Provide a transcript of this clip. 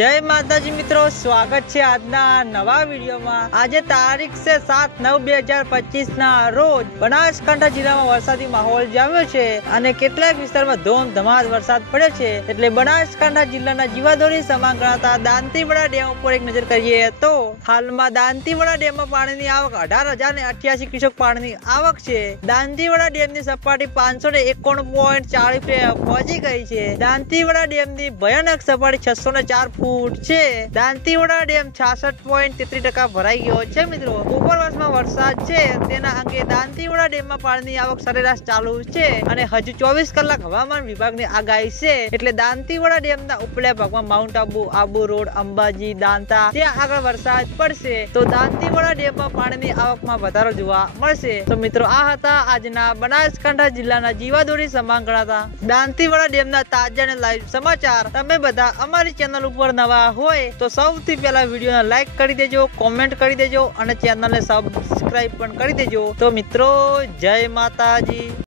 जय माताजी मित्रों, स्वागत है आज नवा वीडियो में। आज तारीख से 7/9/2025 ना रोज बनासकांठा जिला में वरसादी माहौल जाम्यो छे अने केटलाक विस्तारमां धोमधमार वरसाद पड्यो छे। एटले बनासकांठा जिल्लाना जीवादोरी समान गणाता दांतीवाड़ा डेम पर एक नजर करीए तो हालमां दांतीवाड़ा डेममां पाणीनी आवक 18,088 क्यूसेक पाणीनी आवक छे। दांतीवाड़ा डेमनी सपाटी 591.40 पહોંચી गई छे। दांतीवाड़ा डेमनी भयानक सपाटी 604 फूट छे। दांतीवाड़ा डेम 66.33% भराई गयो छे। मित्रों, उपरवासमां वरसाद छे तेना अंगे दांतीवाड़ा डेममां पाणीनी आवक सरेराश चालू छे अने हजू 24 कलाक हवामान विभागनी आगाही छे। एटले दांतीवाड़ा डेमना उपला भागमां माउंट आबू, आबू रोड, अंबाजी, दांता त्यां આગળ વરસાદ પડશે તો દાંતીવાડા ડેમમાં પાણીની આવકમાં વધારો જોવા મળશે। તો મિત્રો, આ હતા આજના બનાસકાંઠા જિલ્લાના જીવાદોરી સમાન ગણાતા દાંતીવાડા ડેમના તાજા અને લાઈવ સમાચાર। તમે બધા અમારી ચેનલ ઉપર નવા હોય તો સૌથી પહેલા વિડીયોને લાઈક કરી દેજો, કોમેન્ટ કરી દેજો અને ચેનલને સબસ્ક્રાઇબ પણ કરી દેજો। તો મિત્રો, જય માતાજી।